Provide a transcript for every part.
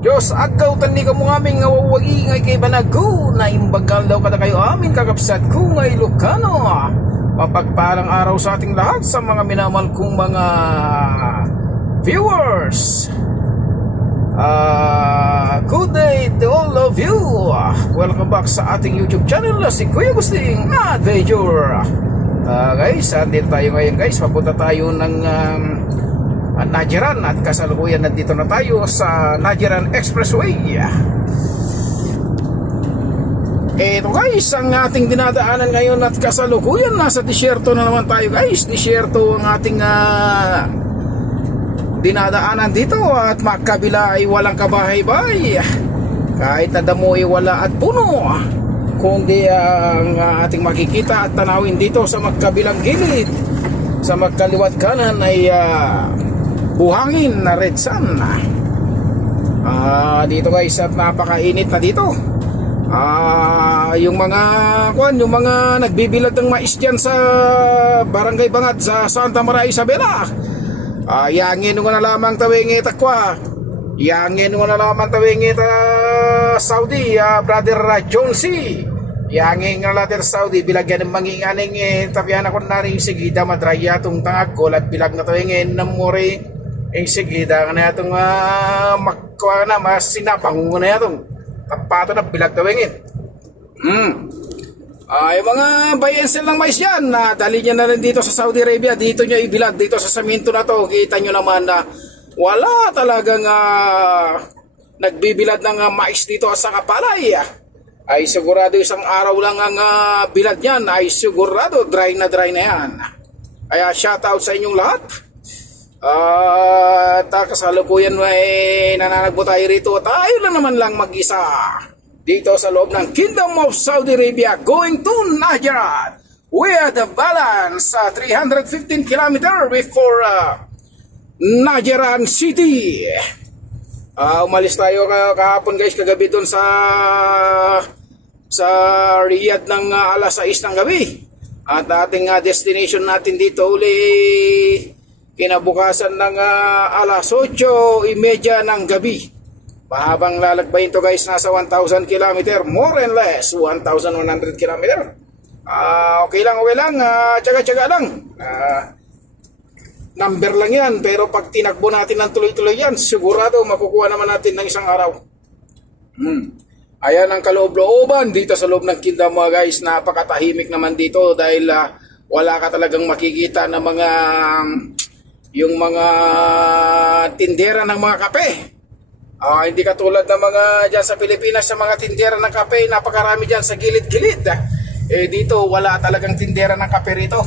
Diyos, agaw tani ka mo aming ngawawagi ngay kay Banago na imbagal daw kada kayo amin kakapsat ko ngay Ilocano. Mapagpalang araw sa ating lahat sa mga minamahal kong mga viewers. Good day to all of you. Welcome back sa ating YouTube channel, si Kuya Agusting Adventure. Guys, andito tayo ngayon guys. Papunta tayo ng Nagiran at kasalukuyan nandito na tayo sa Nagiran Expressway. Ito guys, ang ating dinadaanan ngayon at kasalukuyan nasa disyerto na naman tayo guys. Disyerto ang ating dinadaanan dito at makabila ay walang kabahay-bahay. Kahit na damo ay wala at puno, kundi ang ating makikita at tanawin dito sa magkabilang gilid, sa magkaliwat kanan ay buhangin na red sun. Dito guys at napakainit na dito. Yung mga nagbibilad ng mais dyan sa Barangay Bangad sa Santa Maria Isabela, yangin ko na lamang tawingit akwa. Yangin ko na lamang tawingit Saudi, brother Jonesy. Yangin nga later Saudi bilagyan ng manginganing tabihan ako na rin sigida madraya tong tangagol at bilag na tawingin ng muri sigida na itong makwa na mas sinapang na itong tapato na bilag tawingin. Yung mga buy and sell ng mais yan, dali niya na rin dito sa Saudi Arabia. Dito nyo ibilag dito sa saminto na to. Kita nyo naman na wala talagang nagbibilad ng mais dito sa kapalay. Ay sigurado isang araw lang ang bilad niyan, ay sigurado dry na yan. Kaya shout out sa inyong lahat. Kasalukuyan ay nananagpo tayo rito. Tayo lang naman lang mag-isa dito sa loob ng Kingdom of Saudi Arabia, going to Nagiran with the balance 315 km before Nagiran City. Umalis tayo kahapon guys, kagabi doon sa Riyadh ng alas 6 ng gabi. At ating destination natin dito uli kinabukasan ng alas 8:30 ng gabi. Mahabang lalakbayin to guys, nasa 1,000 km, more and less 1,100 km. Okay lang, tsaga-tsaga lang. Number lang yan, pero pag tinakbo natin ng tuloy-tuloy yan, sigurado makukuha naman natin ng isang araw. Ayan ang kaloob-looban dito sa loob ng Kingdom mga guys. Napakatahimik naman dito dahil wala ka talagang makikita na yung mga tindera ng mga kape. Hindi katulad ng mga dyan sa Pilipinas, sa mga tindera ng kape, napakarami dyan sa gilid-gilid. Dito wala talagang tindera ng kape rito.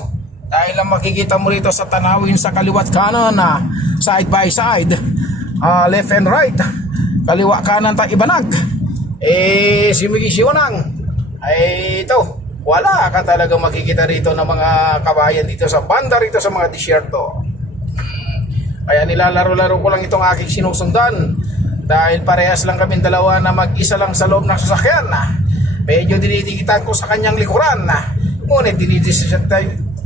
Dahil lang makikita mo rito sa tanawin sa kaliwat kanan, side by side, left and right, kaliwa kanan ta ibanag, simigisiwanang, ito, wala ka talagang makikita rito ng mga kabayan dito sa banda rito sa mga disyerto. Kaya nilalaro-laro ko lang itong aking sinusundan dahil parehas lang kami dalawa na mag-isa lang sa loob ng sasakyan. Medyo dinidikitan ko sa kanyang likuran, ngunit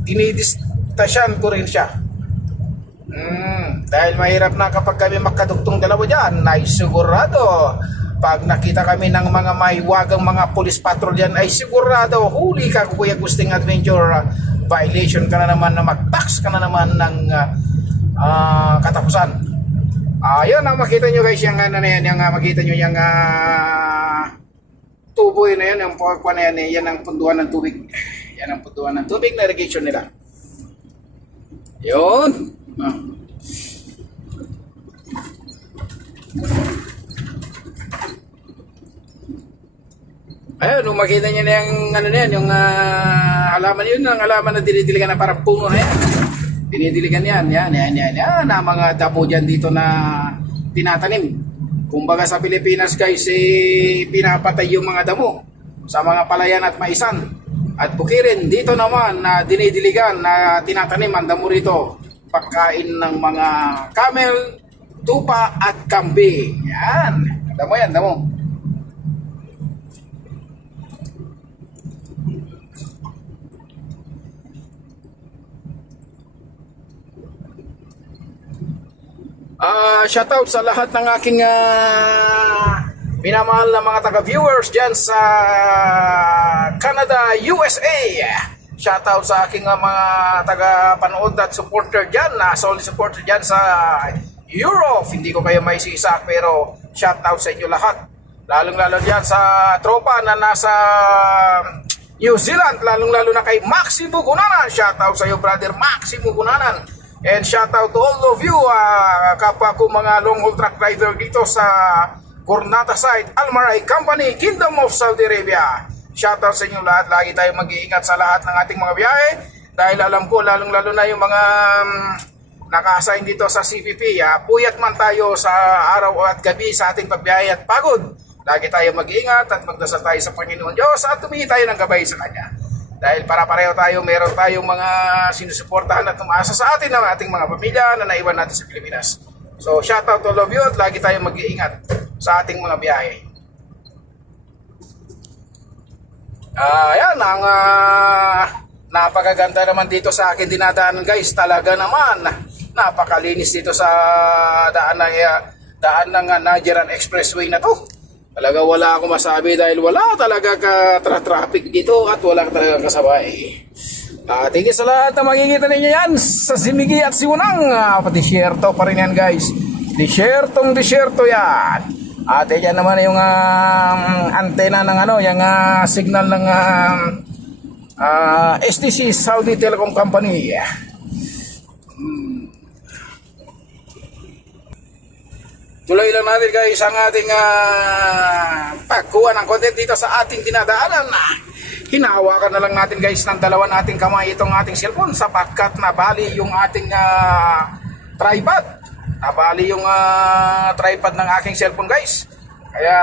dinidistasyan ko rin siya. Dahil mahirap na kapag kami makadugtong dalawa dyan, ay sigurado pag nakita kami ng mga maiwagang mga police patrol yan, ay sigurado huli ka Kuya Agusting Adventure. Violation ka na naman, na mag-tax ka na naman ng katapusan. Yun ang makita nyo guys, yung makita nyo yung tubo na yan, yung pagkwa na yan, yan ang punduan ng tubig. Yan ang punduan ng tubig na irrigation nila. Yun. Ayun, nung makita nyo na yung yung halaman yun, ang halaman na dinidiligan na parang puno na yan. Dinidiligan yan, ang mga damo dyan dito na tinatanim. Kumbaga sa Pilipinas guys, pinapatay yung mga damo sa mga palayan at maisan at bukirin. Dito naman na dinidiligan na tinatanim ang damo rito, pagkain ng mga camel, tupa at kambing. Yan, damo. Shoutout sa lahat ng aking minamahal na mga taga-viewers dyan sa Canada, USA. Shoutout sa aking mga taga-panood at supporter dyan, solid supporter dyan sa Europe. Hindi ko kayo may sisak, pero shoutout sa inyo lahat. Lalong-lalo dyan sa tropa na nasa New Zealand, lalong-lalo na kay Maxi Bukunanan. Shoutout sa iyo, brother Maxi Bukunanan. And shoutout to all of you, kapwa ko mga long haul truck driver dito sa Cornata side, Almaray Company, Kingdom of Saudi Arabia. Shoutout sa inyo lahat. Lagi tayong mag-iingat sa lahat ng ating mga biyahe. Dahil alam ko, lalong-lalo na yung mga naka-assign dito sa CPP. Puyat man tayo sa araw at gabi sa ating pagbiyahe at pagod. Lagi tayo mag-iingat at magdasal tayo sa Panginoon Diyos at tumingi tayo ng gabay sa Kanya. Dahil para-pareho tayo, meron tayong mga sinusuportahan at tumaasa sa atin ng ating mga pamilya na naiwan natin sa Pilipinas. So, shoutout to all of you at lagi tayong mag-iingat sa ating mga biyahe. Ayan, ang napakaganda naman dito sa akin dinadaanan, guys. Talaga naman, napakalinis dito sa daan ng Najeran Expressway na to. Talaga wala akong masabi dahil wala talaga ka-traffic dito at wala talaga kasabay. Tingin sa lahat na makikita ninyo yan sa Simigi at Siunang. Disyerto pa rin yan, guys. Disyerto yan. At yan naman yung antena ng yung signal ng STC, Saudi Telecom Company. Tuloy lang natin, guys, ang ating pagkuha ng content dito sa ating dinadaanan. Hinahawakan na lang natin, guys, ng dalawa nating kamay itong ating cellphone sapagkat nabali yung ating tripod. Nabali yung tripod ng aking cellphone, guys. Kaya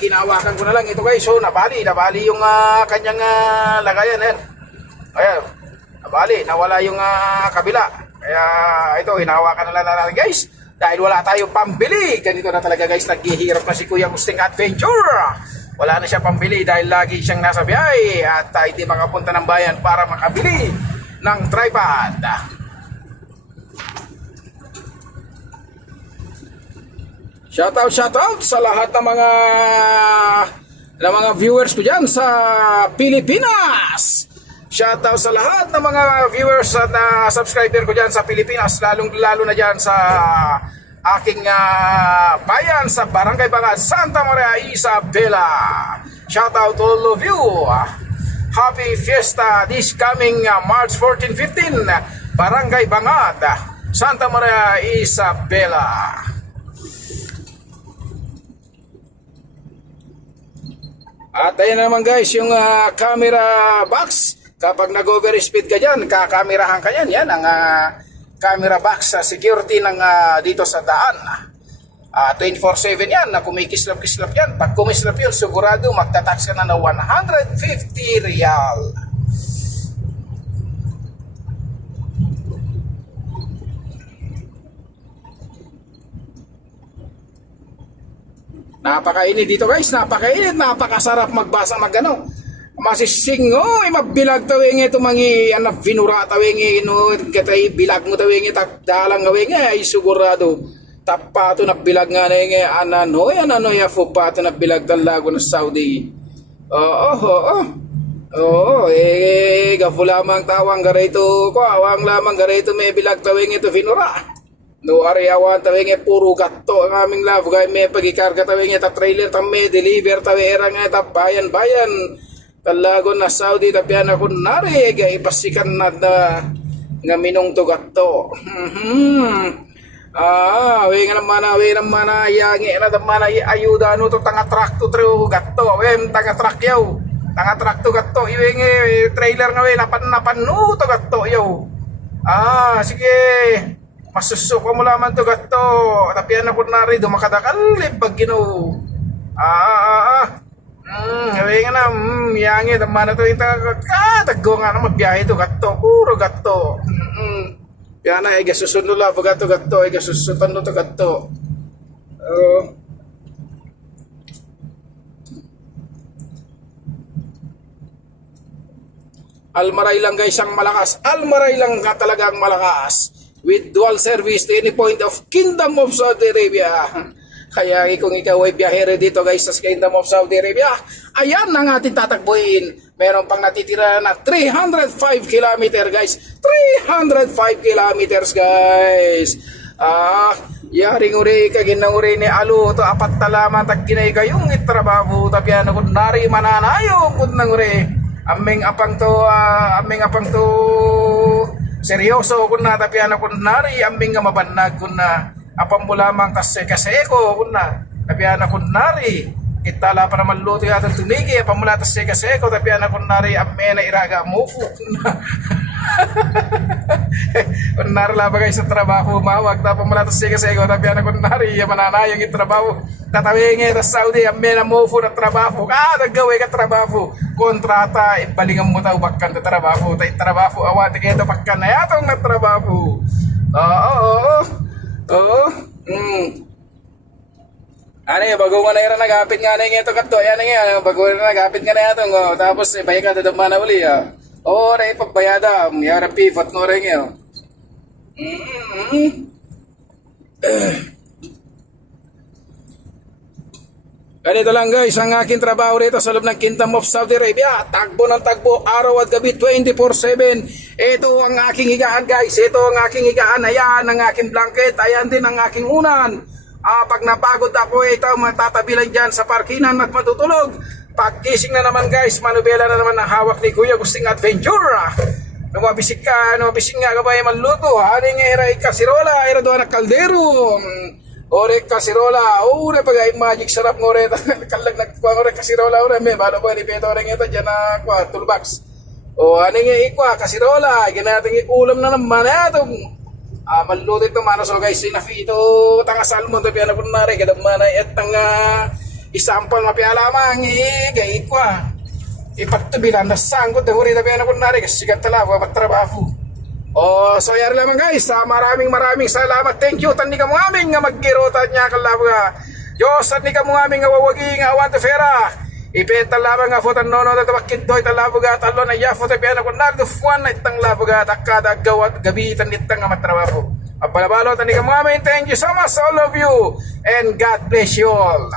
kinahawakan ko na lang ito, guys. So nabali yung kanyang lagayan. Ayan, nabali, nawala yung kabila. Kaya ito, hinahawakan na lang natin, guys. Dahil wala tayong pambili. Ganito na talaga, guys. Naghihirap na si Kuya Gusting Adventure. Wala na siya pambili dahil lagi siyang nasa biyahe at hindi makapunta ng bayan para makabili ng tripod. Shoutout sa lahat ng mga viewers ko dyan sa Pilipinas. Shoutout sa lahat ng mga viewers at subscriber ko dyan sa Pilipinas, lalo na dyan sa aking bayan sa Barangay Bangad, Santa Maria Isabela. Shoutout to all of you. Happy Fiesta this coming March 14-15, Barangay Bangad, Santa Maria Isabela. At ayun naman, guys, yung camera box. Kapag nag-overspeed ka dyan, kakamerahan ka yan. Yan ang camera box sa security ng dito sa daan. 24/7 yan, na kumikislap-kislap yan. Pag kumislap yun, sigurado magtatax ka na ng 150 riyal. Napakainit dito, guys, napakainit, napakasarap magbasa masisingo, mabilag tawing ito mangi vinura tawing katay bilag mo tawing dalang ngawing ay sigurado tapato na bilag nga na ano ya fupato na bilag talago na Saudi. Gafulamang tawang garito ko, awang lamang garito may bilag tawing ito vinura. No ariawan tawing puro gatto ang aming love guy may pagikarga tawing ta trailer ta may deliver tawing nga ta bayan talago na Saudi tapian ako nari gay pasikan na nga minong to gatto. We naman yangi na naman ayuda no to tanga truck to tro gatto tanga truck yaw tanga truck to gatto iwing trailer nga we napan no to gatto yaw. Sige masusok mo lamang to gatto tapian ako nari dumakadakal pag gino Hawi nga na yangi naman na to yung taggo nga na magbiyahe to gatto puro gatto. Kaya na igasusunod lang gatto igasusutan to gatto. Almaray lang, guys, ang malakas. Almaray lang talagang malakas. With dual service to any point of Kingdom of Saudi Arabia. Kaya kung ikaw ay biyahero dito guys sa Kingdom of Saudi Arabia, ayan ang ating tatakbuhin. Meron pang natitira na 305 kilometer guys. 305 kilometers guys. Yaring uri kaginang uri ni Alu to apat talaman tag kinay kayong itrabaho tapyan kun nari mananayo kun nang uri. Aming apang to seryoso kun na tapyan kun nari aming nga mabanag kun na apam mo lamang tas kaseko kun na tapyan kun nari itala pa naman luto yata tumigi apam mula tas kaseko tapyan kun nari amme na iraga mo kun na kunwari lang ba guys sa trabaho mawag tapos mula tas siga-siga tapi anak kunwari mananayang yung trabaho tatawingin sa Saudi ang mena mo po na trabaho nagawin ka trabaho kontrata ibalingan mo tao bakkan na trabaho tayo trabaho awati kayo bakkan na yatong na trabaho ano yung bago nga na yung nagapit nga na yung ito kato yan nga bago na nagapit nga na yatong tapos ibaya ka dadama na uli na ipagbayada mayara pivot no rin yun ganito lang guys ang aking trabaho rito sa loob ng Kingdom of Saudi Arabia, tagbo ng tagbo araw at gabi 24/7. Ito ang aking higaan guys, ito ang aking higaan, ayan ang aking blanket, ayan din ang aking unan. Pag napagod ako ito matatabilan dyan sa parkinan at matutulog. Pagkising na naman guys, manubela na naman ang hawak ni Kuya Gusting Adventure. Numabisik nga kabay maluto. Haning era kasirola, era doon na kaldero. Ore kasirola, ore pagay magic sarap ngore kalag nagkuha ngore kasirola ore me balo ba ni Peto ring ito diyan na kwa toolbox. Haning ikwa kasirola, ginating ulam na naman atong maluto ito mano so guys sinafi ito tanga salmon to piano kunare kada mana etang isampol mapialamang gay kwa ipagtubilan na sangkot na huri na piano kunari kasi sigat talaga matrabaho. So yari lamang guys, maraming salamat, thank you tandi ka mo aming nga magkirota niya kalabaga Diyos tandi ka mo aming nga wawagi nga awan tefera ipeta lamang nga fotan nono na tabakit talabaga talo na yafo ta piano kunari dufuan na itang labaga takada gawat gabi tanditang nga matrabaho. Apalabalo tandi ka mo aming, thank you so much all of you and God bless you all.